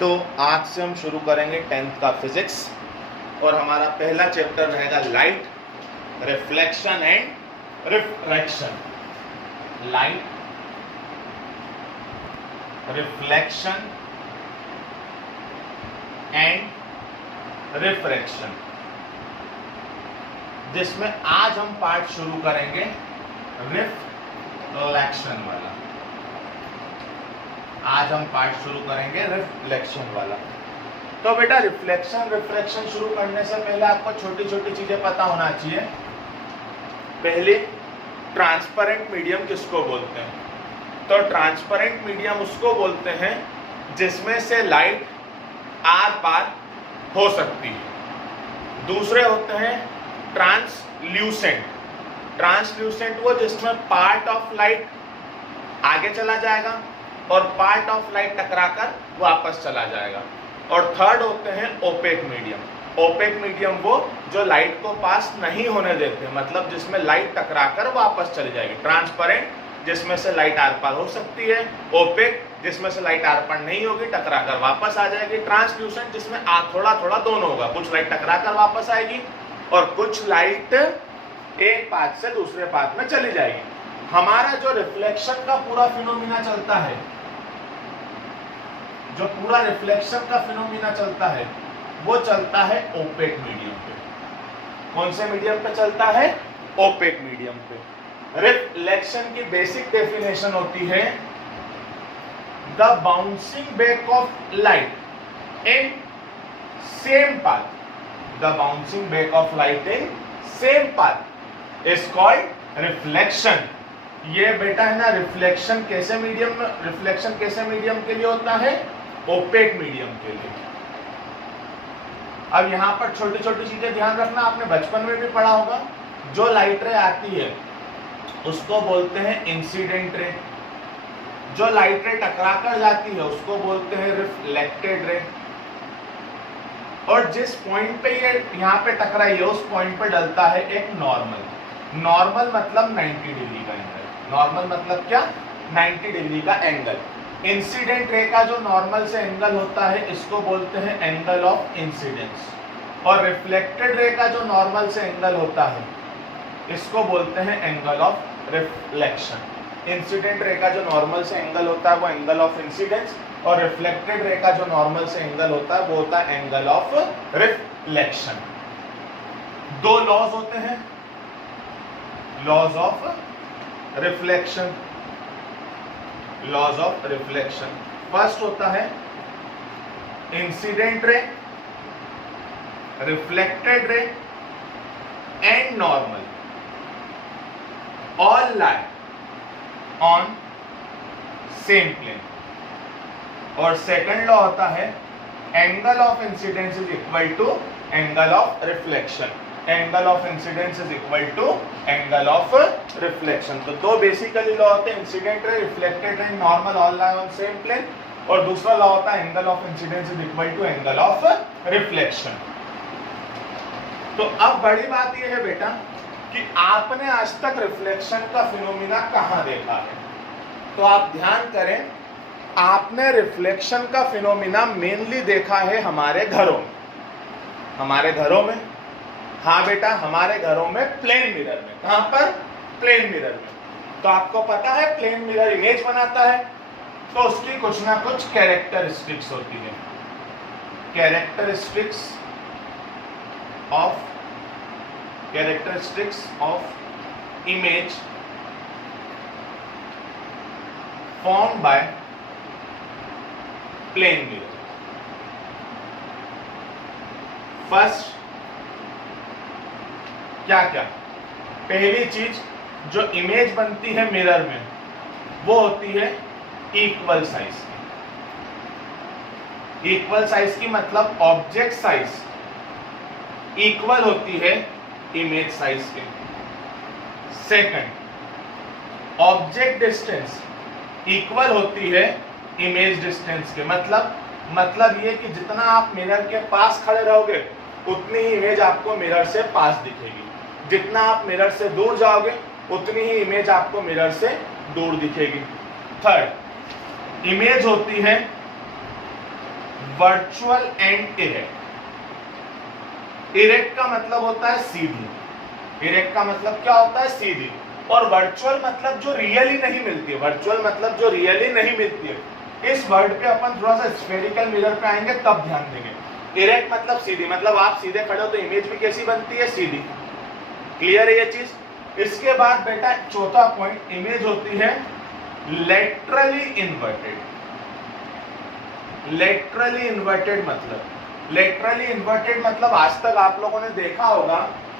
तो आज से हम शुरू करेंगे 10th का फिजिक्स और हमारा पहला चैप्टर रहेगा light, reflection and refraction. Light, reflection and refraction, जिसमें आज हम पार्ट शुरू करेंगे रिफ्लेक्शन वाला। आज हम पार्ट शुरू करेंगे रिफ्लेक्शन वाला। तो बेटा रिफ्लेक्शन रिफ्रैक्शन शुरू करने से पहले आपको छोटी छोटी चीजें पता होना चाहिए। पहले ट्रांसपेरेंट मीडियम किसको बोलते हैं? तो ट्रांसपेरेंट मीडियम उसको बोलते हैं जिसमें से लाइट आर पार हो सकती है। दूसरे होते हैं ट्रांसल्यूसेंट। ट्रांसल्यूसेंट वो जिसमें पार्ट ऑफ लाइट आगे चला जाएगा और पार्ट ऑफ लाइट टकराकर वापस चला जाएगा। और थर्ड होते हैं ओपेक मीडियम। ओपेक मीडियम वो जो लाइट को पास नहीं होने देते, मतलब जिसमें लाइट टकराकर वापस चली जाएगी। ट्रांसपेरेंट जिसमें से लाइट आर पार हो सकती है, ओपेक जिसमें से लाइट आर पार नहीं होगी, टकराकर वापस आ जाएगी, ट्रांसल्यूसेंट जिसमें थोड़ा थोड़ा दोनों होगा, कुछ लाइट टकराकर वापस आएगी और कुछ लाइट एक पाथ से दूसरे पाथ में चली जाएगी। हमारा जो रिफ्लेक्शन का पूरा फिनोमिना चलता है, जो पूरा रिफ्लेक्शन का फिनोमिना चलता है वो चलता है ओपेक मीडियम पे। कौन से मीडियम पे चलता है? ओपेक मीडियम पे। रिफ्लेक्शन की बेसिक डेफिनेशन होती है the bouncing back of light in same path. The bouncing back of light in same path is called reflection. ये बेटा है ना रिफ्लेक्शन कैसे मीडियम, रिफ्लेक्शन कैसे मीडियम के लिए होता है? ओपेक मीडियम के लिए। अब यहां पर छोटी छोटी चीजें ध्यान रखना, आपने बचपन में भी पढ़ा होगा। जो लाइट रे आती है उसको बोलते हैं इंसिडेंट रे। जो लाइट रे टकरा कर जाती है उसको बोलते हैं रिफ्लेक्टेड रे। और जिस पॉइंट पे ये यहाँ पे टकराई है उस पॉइंट पे डलता है एक नॉर्मल। नॉर्मल मतलब 90 डिग्री का एंगल। नॉर्मल मतलब क्या? 90 डिग्री का एंगल। इंसिडेंट रे का जो नॉर्मल से एंगल होता है इसको बोलते हैं एंगल ऑफ इंसिडेंस। और रिफ्लेक्टेड रे का जो नॉर्मल से एंगल होता है इसको बोलते हैं angle of reflection. Incident ray का जो नॉर्मल से एंगल होता है वो एंगल ऑफ इंसिडेंस, और रिफ्लेक्टेड रे का जो नॉर्मल से एंगल होता है वो होता है एंगल ऑफ रिफ्लेक्शन। दो लॉज होते हैं, laws of reflection. Laws of reflection first होता है incident ray, reflected ray and normal all lie on same plane. और सेकंड लॉ होता है angle of incidence is equal to angle of reflection. Angle of incidence is equal to angle of reflection. तो दो basically law होते हैं, incident ray, reflected ray, normal all lie on same plane. और दूसरा law होता है angle of incidence is equal to angle of reflection. तो अब बड़ी बात यह है बेटा कि आपने आज तक रिफ्लेक्शन का फिनोमिना कहां देखा है? तो आप ध्यान करें, आपने रिफ्लेक्शन का फिनोमिना मेनली देखा है हमारे घरों में। हमारे घरों में, हाँ बेटा, हमारे घरों में प्लेन मिरर में। कहां पर? प्लेन मिरर में। तो आपको पता है प्लेन मिरर इमेज बनाता है तो उसकी कुछ ना कुछ कैरेक्टरिस्टिक्स होती है। Characteristics of image formed by plane mirror. First क्या क्या? पहली चीज जो इमेज बनती है मिरर में वो होती है इक्वल साइज की। इक्वल साइज की मतलब ऑब्जेक्ट साइज इक्वल होती है इमेज साइज के। सेकंड, ऑब्जेक्ट डिस्टेंस इक्वल होती है इमेज डिस्टेंस के। मतलब ये कि जितना आप मिरर के पास खड़े रहोगे उतनी ही इमेज आपको मिरर से पास दिखेगी, जितना आप मिरर से दूर जाओगे उतनी ही इमेज आपको मिरर से दूर दिखेगी। थर्ड, इमेज होती है वर्चुअल एंड इरेक्ट। इरेक्ट का मतलब होता है सीधी, इरेक्ट का मतलब क्या होता है? सीधी। और वर्चुअल मतलब जो रियली नहीं मिलती है, वर्चुअल मतलब जो रियली नहीं मिलती है। इस वर्ड पे अपन थोड़ा सा स्फेरिकल मिरर पे आएंगे तब ध्यान देंगे। इरेक्ट मतलब सीधी, मतलब आप सीधे खड़े हो तो इमेज भी कैसी बनती है? सीधी। क्लियर है ये चीज? इसके बाद बेटा चौथा पॉइंट, इमेज होती है लेटरली इन्वर्टेड। लेटरली इन्वर्टेड मतलब आज तक आप लोगों ने देखा होगा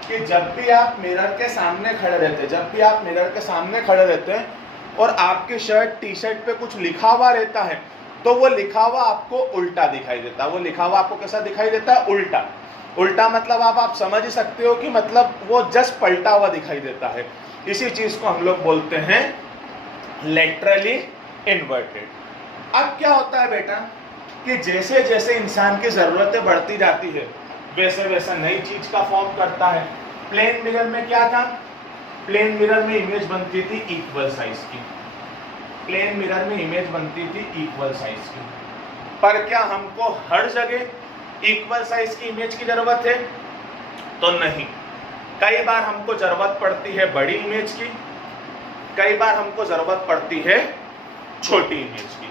कि जब भी आप मिरर के सामने खड़े रहते हैं, और आपके शर्ट टी शर्ट पे कुछ लिखा हुआ रहता है, तो वो लिखा हुआ आपको उल्टा दिखाई देता है। वो लिखा हुआ आपको कैसा दिखाई देता है? उल्टा। उल्टा मतलब आप समझ ही सकते हो कि मतलब वो जस्ट पलटा हुआ दिखाई देता है। इसी चीज को हम लोग बोलते हैं लेटरली इन्वर्टेड। अब क्या होता है बेटा कि जैसे जैसे इंसान की जरूरतें बढ़ती जाती है, वैसे वैसे नई चीज का फॉर्म करता है। प्लेन मिरर में क्या था? प्लेन मिरर में इमेज बनती थी इक्वल साइज की। प्लेन मिरर में इमेज बनती थी इक्वल साइज की। पर क्या हमको हर जगह इक्वल साइज की इमेज की जरूरत है? तो नहीं। कई बार हमको जरूरत पड़ती है बड़ी इमेज की, कई बार हमको जरूरत पड़ती है छोटी इमेज की।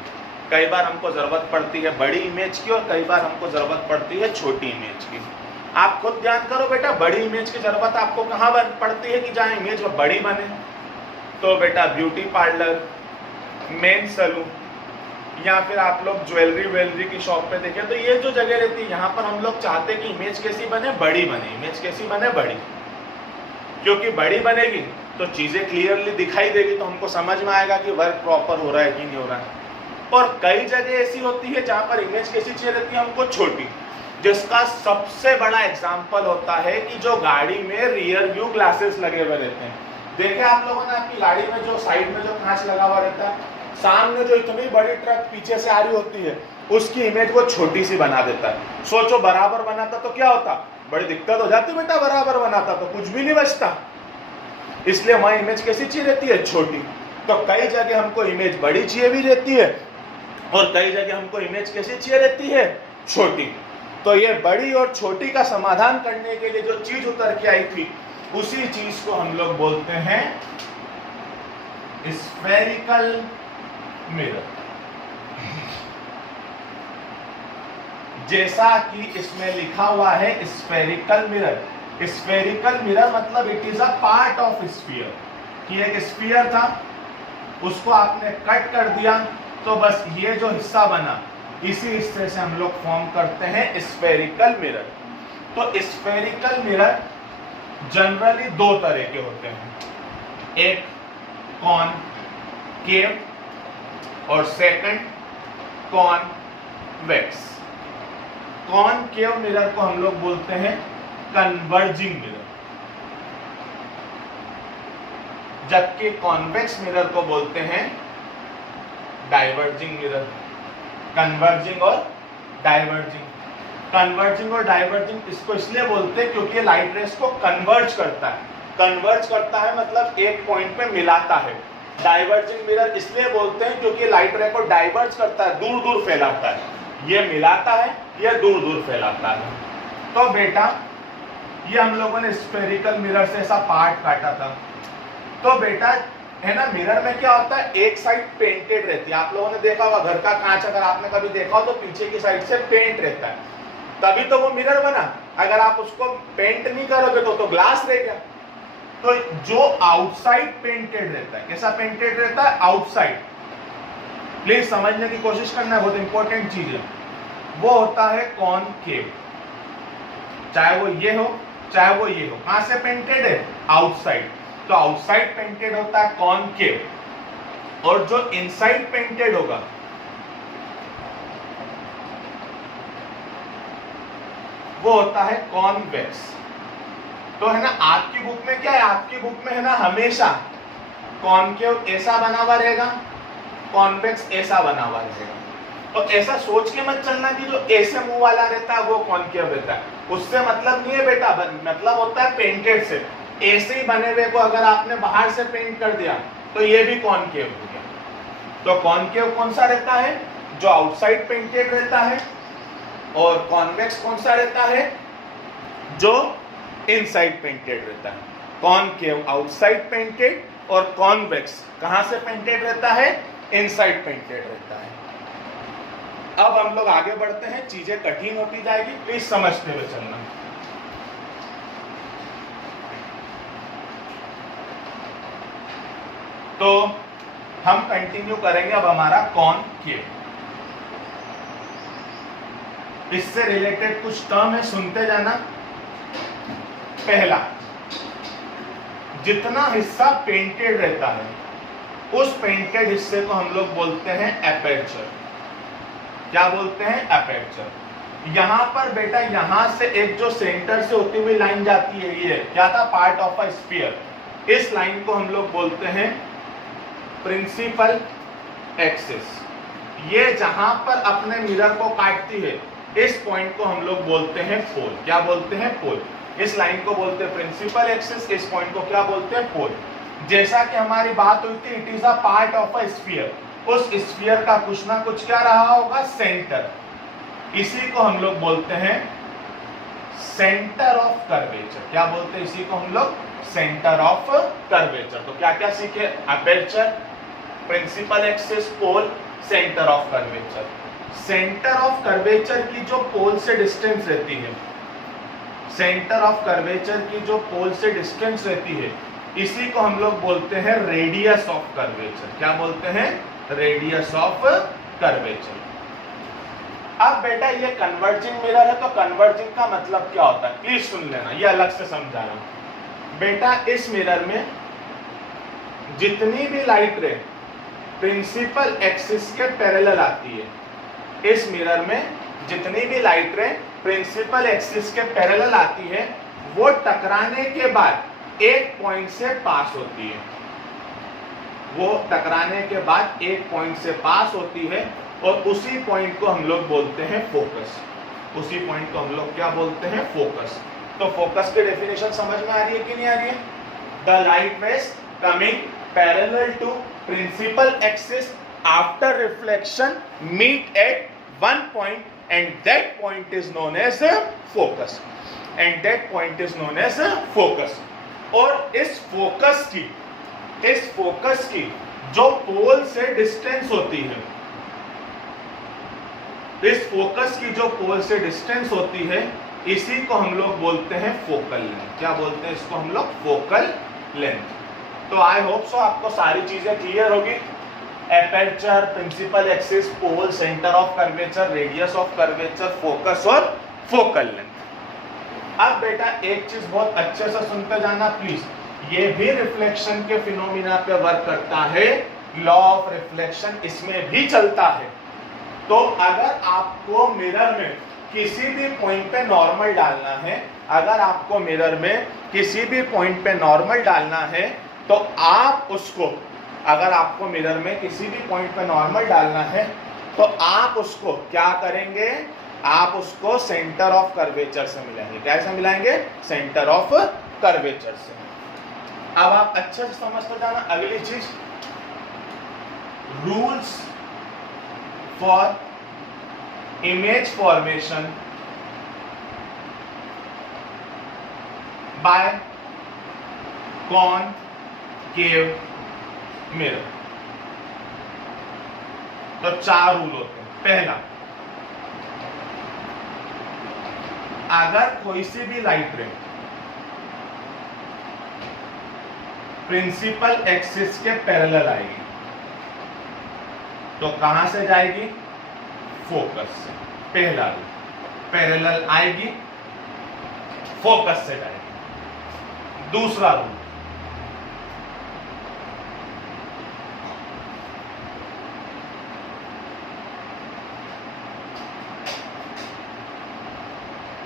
कई बार हमको जरूरत पड़ती है बड़ी इमेज की और कई बार हमको जरूरत पड़ती है छोटी इमेज की। आप खुद ध्यान करो बेटा, बड़ी इमेज की जरूरत आपको कहाँ पड़ती है कि जहाँ इमेज बड़ी बने? तो बेटा ब्यूटी पार्लर, मेन सैलून, या फिर आप लोग ज्वेलरी की शॉप पे देखें तो ये जो जगह रहती है, यहाँ पर हम लोग चाहते हैं कि इमेज कैसी बने? बड़ी बने। इमेज कैसी बने? बड़ी। क्योंकि बड़ी बनेगी तो चीजें क्लियरली दिखाई देगी, तो हमको समझ में आएगा कि वर्क प्रॉपर हो रहा है कि नहीं हो रहा है। और कई जगह ऐसी होती है जहां पर इमेज कैसी चाहिए रहती है? हमको छोटी। जिसका सबसे बड़ा एग्जांपल होता है कि जो गाड़ी में रियर व्यू ग्लासेस लगे हुए रहते हैं। देखे आप लोगों ने आपकी गाड़ी में जो साइड में जो कांच लगा हुआ रहता है, सामने जो इतनी बड़ी ट्रक पीछे से आ रही होती है, उसकी इमेज वो छोटी सी बना देता है। सोचो बराबर बनाता तो क्या होता? बड़ी दिक्कत हो जाती बेटा। बराबर बनाता तो कुछ भी नहीं बचता। इसलिए वहां इमेज कैसी चाहिए रहती है? छोटी। तो कई जगह हमको इमेज बड़ी चाहिए भी रहती है और कई जगह हमको इमेज कैसी चाहिए रहती है? छोटी। तो ये बड़ी और छोटी का समाधान करने के लिए जो चीज उतर के आई थी, उसी चीज को हम लोग बोलते हैं स्फेरिकल मिरर। जैसा कि इसमें लिखा हुआ है स्फेरिकल मिरर। स्फेरिकल मिरर मतलब it is a part of sphere, कि एक स्फीयर था, उसको आपने कट कर दिया तो बस ये जो हिस्सा बना, इसी हिस्से से हम लोग फॉर्म करते हैं स्फेरिकल मिरर। तो स्फेरिकल मिरर जनरली दो तरह के होते हैं, एक कॉनकेव और सेकंड कॉन्वेक्स। कॉनकेव मिरर को हम लोग बोलते हैं कन्वर्जिंग मिरर, जबकि कॉन्वेक्स मिरर को बोलते हैं डाइवर्जिंग मिरर। कन्वर्जिंग और डाइवर्जिंग। कन्वर्जिंग और डाइवर्जिंग इसको इसलिए बोलते हैं क्योंकि ये लाइट रेस को कन्वर्ज करता है। कन्वर्ज करता है मतलब एक पॉइंट पे मिलाता है। डाइवर्जिंग मिरर इसलिए बोलते हैं क्योंकि लाइट रे को डाइवर्ज करता है, दूर दूर फैलाता है। ये मिलाता है, ये दूर दूर फैलाता है। तो बेटा ये हम लोगों ने स्फेरिकल मिरर से ऐसा पार्ट काटा था। तो बेटा है ना, मिरर में क्या होता है, एक साइड पेंटेड रहती है। आप लोगों ने देखा होगा घर का कांच अगर आपने कभी देखा हो तो पीछे की साइड से पेंट रहता है, तभी तो वो मिरर बना। अगर आप उसको पेंट नहीं करोगे तो ग्लास रह गया। तो जो आउटसाइड पेंटेड रहता है, कैसा पेंटेड रहता है? आउटसाइड। प्लीज समझने की कोशिश करना है, बहुत इंपॉर्टेंट चीज है। वो होता है कॉनकेव, चाहे वो ये हो चाहे वो ये हो। कहां से पेंटेड है? आउटसाइड। तो आउटसाइड पेंटेड होता है कॉनकेव, और जो इनसाइड पेंटेड होगा वो होता है कॉन्वेक्स। तो है ना, आपकी बुक में क्या है? आपकी बुक में है ना हमेशा कॉनकेव ऐसा बना हुआ रहेगा, कॉन्वेक्स ऐसा बना हुआ रहेगा। तो ऐसा सोच के मत चलना कि जो ऐसे मुंह वाला रहता है वो कॉनकेव रहता है, उससे मतलब नहीं है बेटा। मतलब होता है पेंटेड से। ऐसे ही बने हुए को अगर आपने बाहर से पेंट कर दिया तो ये भी कॉनकेव हो गया। तो कॉनकेव कौन सा रहता है? जो आउटसाइड पेंटेड रहता है, और कॉन्वेक्स कौन सा रहता है? जो इनसाइड पेंटेड रहता है। कॉनकेव आउटसाइड पेंटेड और कॉन्वेक्स कहां से पेंटेड रहता है? इनसाइड पेंटेड रहता है। अब हम लोग आगे बढ़ते हैं, चीजें कठिन होती जाएगी, प्लीज समझते हुए चलना। तो हम कंटिन्यू करेंगे अब हमारा कॉनकेव। इससे रिलेटेड कुछ टर्म है, सुनते जाना। पहला, जितना हिस्सा पेंटेड रहता है उस पेंटेड हिस्से को हम लोग बोलते हैं एपर्चर। क्या बोलते हैं? एपर्चर। यहां पर बेटा यहां से एक जो सेंटर से होती हुई लाइन जाती है, ये क्या था? Part of a sphere. इस लाइन को हम लोग बोलते हैं प्रिंसिपल एक्सिस। ये जहां पर अपने मिरर को काटती है इस पॉइंट को हम लोग बोलते हैं पोल। क्या बोलते हैं? पोल। इस लाइन को बोलते हैं प्रिंसिपल एक्सिस, इस पॉइंट को क्या बोलते हैं? पोल। जैसा कि हमारी बात हुई थी, it is a part of a sphere. उस स्फीयर का कुछ ना कुछ क्या रहा होगा? सेंटर। इसी को हम लोग बोलते हैं सेंटर ऑफ कर्वेचर। क्या बोलते हैं इसी को हम लोग? Centre of curvature. तो क्या क्या सीखे? Aperture, principal axis, pole, centre of curvature. Centre of curvature की जो पोल से डिस्टेंस रहती है, सेंटर ऑफ कर्वेचर की जो पोल से डिस्टेंस रहती है, इसी को हम लोग बोलते हैं रेडियस ऑफ कर्वेचर। क्या बोलते हैं? Radius of curvature. अब बेटा ये कन्वर्जिंग मिरर है, तो कन्वर्जिंग का मतलब क्या होता है? प्लीज सुन लेना, ये अलग से समझा रहा हूं। बेटा इस मिरर में जितनी भी लाइट रे प्रिंसिपल एक्सिस के पैरेलल आती है, इस मिरर में जितनी भी लाइट रे प्रिंसिपल एक्सिस के पैरेलल आती है, वो टकराने के बाद एक पॉइंट से पास होती है। वो टकराने के बाद एक पॉइंट से पास होती है और उसी पॉइंट को हम लोग बोलते हैं फोकस। उसी पॉइंट को हम लोग क्या बोलते हैं? फोकस। तो फोकस की डेफिनेशन समझ में आ रही है कि नहीं आ रही है? The light rays coming parallel to principal axis after reflection meet at one point and that point is known as focus, and that point is known as focus। और इस फोकस की जो पोल से डिस्टेंस होती है, इस फोकस की जो पोल से डिस्टेंस होती है, इसी को हम लोग बोलते हैं फोकल लेंथ। क्या बोलते हैं इसको हम लोग? Focal length. तो आई होप सो आपको सारी चीजें क्लियर होगी। Aperture, principal axis, pole, centre of curvature, radius of curvature, focus और फोकल लेंथ। अब बेटा एक चीज बहुत अच्छे से सुनते जाना प्लीज, ये भी रिफ्लेक्शन के फिनोमिना पे वर्क करता है। लॉ ऑफ रिफ्लेक्शन इसमें भी चलता है। तो अगर आपको मिरर में किसी भी पॉइंट पे नॉर्मल डालना है, अगर आपको मिरर में किसी भी पॉइंट पे नॉर्मल डालना है, तो आप उसको, अगर आपको मिरर में किसी भी पॉइंट पे नॉर्मल डालना है, तो आप उसको क्या करेंगे? आप उसको सेंटर ऑफ कर्वेचर से मिलाएंगे। कैसे मिलाएंगे? सेंटर ऑफ कर्वेचर से। अब आप अच्छे से समझते जाना। अगली चीज, rules for image formation by concave mirror. तो 4 रूल होते हैं। पहला, अगर कोई सी भी लाइट रे प्रिंसिपल एक्सिस के पैरेलल आएगी, तो कहां से जाएगी? फोकस से। पहला रूल, पैरेलल आएगी, फोकस से जाएगी। दूसरा रूल,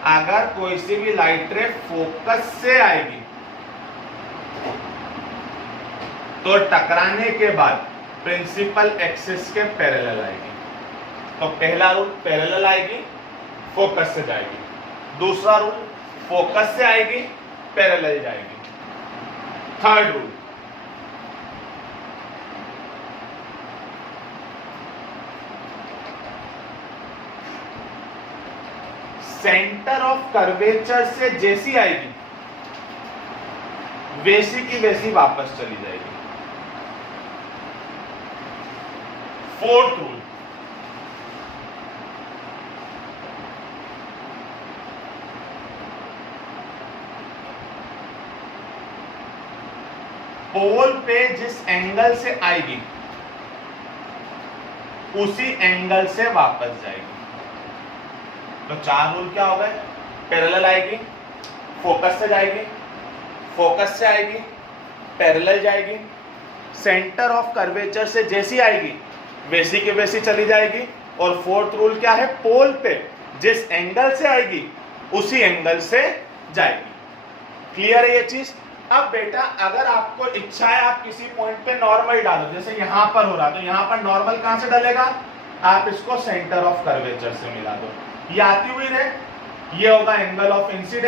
अगर कोई सी भी लाइट रे फोकस से आएगी, तो टकराने के बाद प्रिंसिपल एक्सिस के पैरेलल आएगी। तो पहला रूल, पैरेलल आएगी, फोकस से जाएगी। दूसरा रूल, फोकस से आएगी, पैरेलल जाएगी। Third rule, centre of curvature से जैसी आएगी वैसी की वैसी वापस चली जाएगी। फोर्थ रूल, पोल पे जिस एंगल से आएगी उसी एंगल से वापस जाएगी। तो 4 रूल क्या हो गए? पैरेलल आएगी, फोकस से जाएगी, फोकस से आएगी, पैरेलल जाएगी, सेंटर ऑफ कर्वेचर से जैसी आएगी वैसी की वैसी चली जाएगी, और फोर्थ रूल क्या है? पोल पे जिस एंगल से आएगी उसी एंगल से जाएगी। क्लियर है ये चीज? अब बेटा अगर आपको इच्छा है आप किसी पॉइंट पे नॉर्मल डालो, जैसे यहां पर हो रहा, तो यहां पर नॉर्मल कहां से डलेगा? आप इसको सेंटर ऑफ कर्वेचर से मिला दो, ये आती हुई रहे, ये होगा एंगल ऑफ इंसिडेंस।